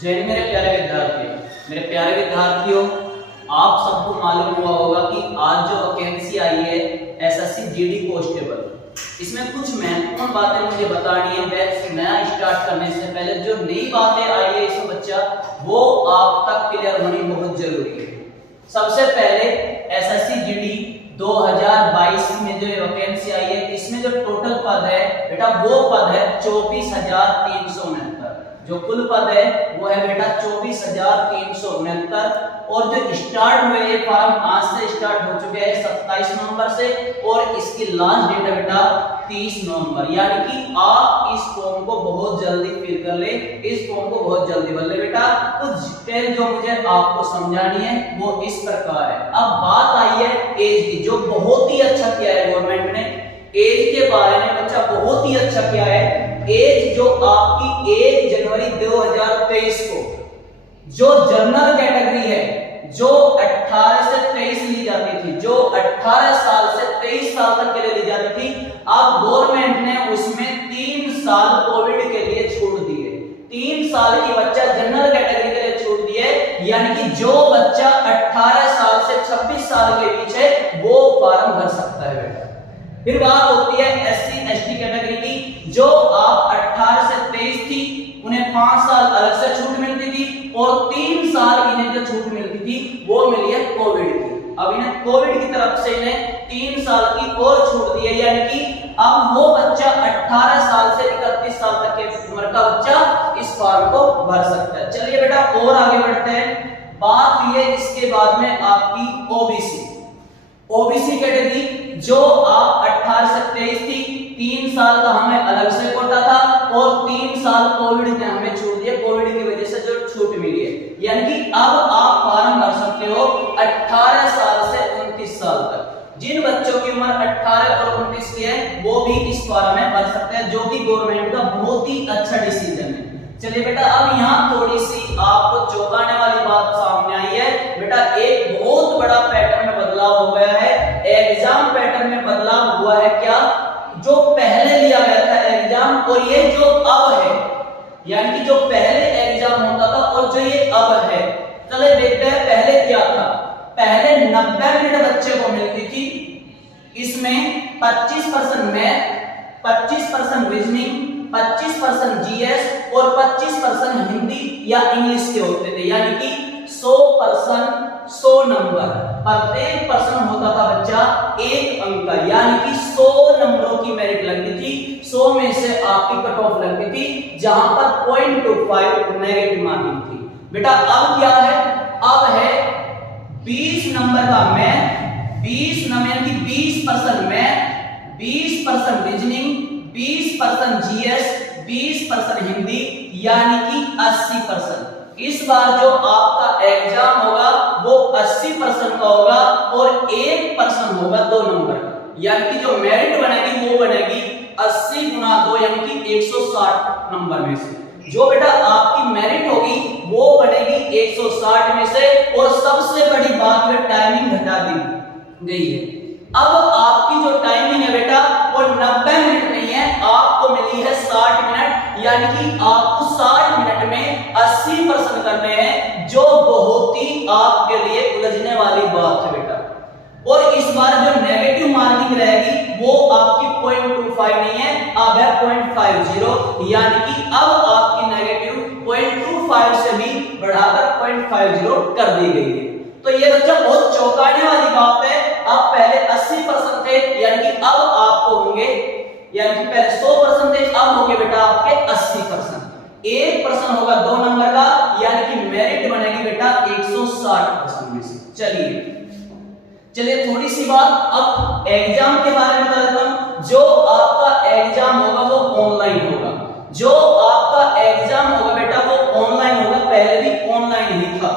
जय मेरे प्यारे विद्यार्थियों, आप सबको मालूम हुआ होगा कि आज जो वैकेंसी आई है एसएससी जीडी कांस्टेबल, इसमें कुछ महत्वपूर्ण बातें मुझे बतानी है। बैच नया स्टार्ट करने से पहले जो नई बातें आई है इसमें बच्चा वो आप तक क्लियर होनी बहुत जरूरी है। सबसे पहले एसएससी जीडी 2022 में जो वैकेंसी आई है इसमें जो टोटल पद है बेटा वो पद है 24,369। जो कुल पद है वो है बेटा 24,369 और जो स्टार्ट हुए ये फॉर्म आज से स्टार्ट हो चुके हैं 27 नवंबर से और इसकी लास्ट डेट है बेटा 30 नवंबर। यानी कि आप इस फॉर्म को बहुत जल्दी फिल कर ले, इस फॉर्म को बहुत जल्दी भर ले बेटा। कुछ डिटेल जो मुझे आपको समझानी है वो इस प्रकार है। अब बात आई है एज की, जो बहुत ही अच्छा किया है गवर्नमेंट ने एज के बारे में बच्चा, बहुत ही अच्छा किया है। एज जो आपकी 1 जनवरी 2023 को जो जनरल कैटेगरी है जो 18 से 23 ली जाती थी, जो 18 साल से 23 साल तक के लिए ली जाती थी, अब गवर्नमेंट ने उसमें 3 साल कोविड के लिए छोड़ दिए। 3 साल की बच्चा जनरल कैटेगरी के लिए छोड़ दिए। यानी कि जो बच्चा 18 साल से 26 साल के बीच है वो फॉर्म भर सकता है बेटा। फिर बात होती है एससी एसटी कैटेगरी की, जो आप 18 से 23 थी उन्हें 5 साल अलग से छूट मिलती थी और 3 साल इन्हें जो छूट मिलती थी वो मिली है कोविड की। अब इन्हें कोविड की तरफ से इन्हें 3 साल की और छूट दी है। यानी कि अब वो बच्चा 18 साल से 31 साल तक की उम्र का बच्चा इस फॉर्म को भर सकता है। चलिए बेटा और आगे बढ़ते हैं। बात हुई है इसके बाद में आपकी ओबीसी कैटेगरी, जो आप 18 से 23 थी, 3 साल का हमें अलग से कोटा था और 3 साल कोविड ने हमें छोड़ दिया, कोविड की वजह से जो छूट मिली है। यानी कि अब आप फॉर्म भर सकते हो 18 साल से 29 साल तक। जिन बच्चों की उम्र 18 और 29 की है वो भी इस फॉर्म में भर सकते हैं, जो कि गवर्नमेंट का बहुत ही अच्छा डिसीजन है। चलिए बेटा अब यहाँ थोड़ी सी आपको चौंकाने वाली बात सामने आई है बेटा। एक बहुत बड़ा पैटर्न में बदलाव हो गया है, एग्जाम पैटर्न में बदलाव हुआ है। क्या? जो पहले लिया गया था एग्जाम और ये जो अब है, यानी कि जो पहले एग्जाम होता था और जो ये अब है। चले देखते हैं पहले क्या था। पहले 90 मिनट बच्चे को मिलती थी, इसमें 25% मैथ, 25% रीजनिंग, 25% जीएस और 25% हिंदी या इंग्लिश के होते थे। यानी कि 100% 100 नंबर, प्रत्येक पर्सन होता था बच्चा 1 अंक का। यानी कि 100 नंबरों की मेरिट लगती थी, 100 में से आपकी कट ऑफ लगती थी, जहां पर 0.25 नेगेटिव मार्किंग थी। बेटा अब क्या है? अब है 20 नंबर का मैथ, 20 नंबर की 20% मैथ, 20% रीजनिंग, 20% जीएस, 20% हिंदी, यानी कि 80%। इस बार जो आपका एग्जाम होगा वो 80% का होगा और 1% होगा 2 नंबर का। यानी कि जो मेरिट बनेगी वो बनेगी 80 गुना 2 यानी कि 160 नंबर में से। जो बेटा आपकी मेरिट होगी वो बनेगी 160 में से। और सबसे बड़ी बात है टाइमिंग घटा दी गई है। अब आपकी जो टाइमिंग है बेटा वो 90 मिनट नहीं है, आपको मिली है 60 मिनट। यानी कि आपको 60 मिनट में 80% करने हैं, जो बहुत ही आपके लिए उलझने वाली बात है बेटा। और इस बार जो नेगेटिव मार्किंग रहेगी वो आपकी 0.25 नहीं है, अब है 0.50। यानी कि अब आपकी नेगेटिव 0.25 से भी बढ़ाकर 0.50 कर दी गई है। तो ये बच्चा बहुत चौंकाने वाली बात है। अब पहले 80% थे, यानी कि अब आपको होंगे, यानी कि पहले 100% थे, अब होंगे बेटा आपके 80%। 1% होगा 2 नंबर का, यानी कि मेरिट बनेगी बेटा 160% में से। चलिए थोड़ी सी बात अब एग्जाम के बारे में बता देता हूं। जो आपका एग्जाम होगा वो ऑनलाइन होगा। जो आपका एग्जाम होगा बेटा वो ऑनलाइन होगा, पहले भी ऑनलाइन ही था।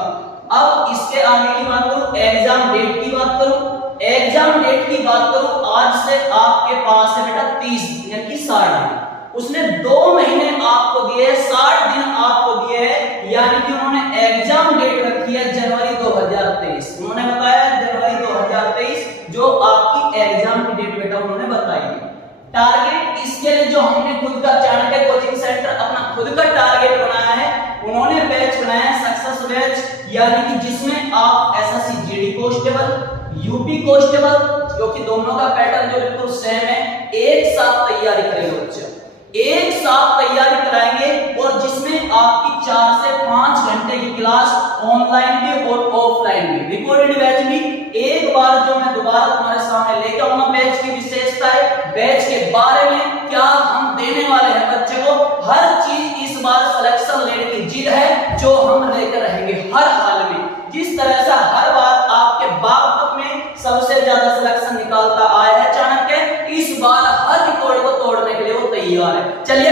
अब इसके आगे की बात करूं, एग्जाम डेट की बात करूं। एग्जाम डेट की बात करूं, आज से आपके पास है बेटा 30 यानी कि 60 दिन। उसने 2 महीने आपको दिए हैं, 60 दिन आपको दिए हैं। यानी कि उन्होंने एग्जाम डेट रखी है जनवरी 2023। उन्होंने बताया जनवरी 2023 जो आपकी एग्जाम की डेट बेटा उन्होंने बताई है। टारगेट इसके लिए जो हमने खुद का चाणक्य कोचिंग सेंटर अपना खुद का टारगेट बनाया है उन्होंने बैच बनाया सक्सेस बैच, यानी कि जिसमें आप SSC GD constable, UP constable, क्योंकि दोनों का पैटर्न जो बिल्कुल सेम है, एक साथ तैयारी करेंगे बच्चे, एक साथ तैयारी कराएंगे, और जिसमें आपकी 4 से 5 घंटे की क्लास ऑनलाइन भी और ऑफलाइन भी, रिकॉर्डेड बैच भी। एक बार जो मैं दोबारा तुम्हारे सामने लेके आऊंगा बैच की विशेषताएं, बैच के बारे में क्या हम देने वाले हैं बच्चे को, हर चीज इस बार सिलेक्शन लेने की जिद है जो हम लेकर रहेंगे हर हाल में। जिस तरह से हर बार आपके बागपत में सबसे ज्यादा सिलेक्शन निकालता आया है चाणक्य, इस बार हर रिकॉर्ड को तोड़ने के लिए वो तैयार है। चलिए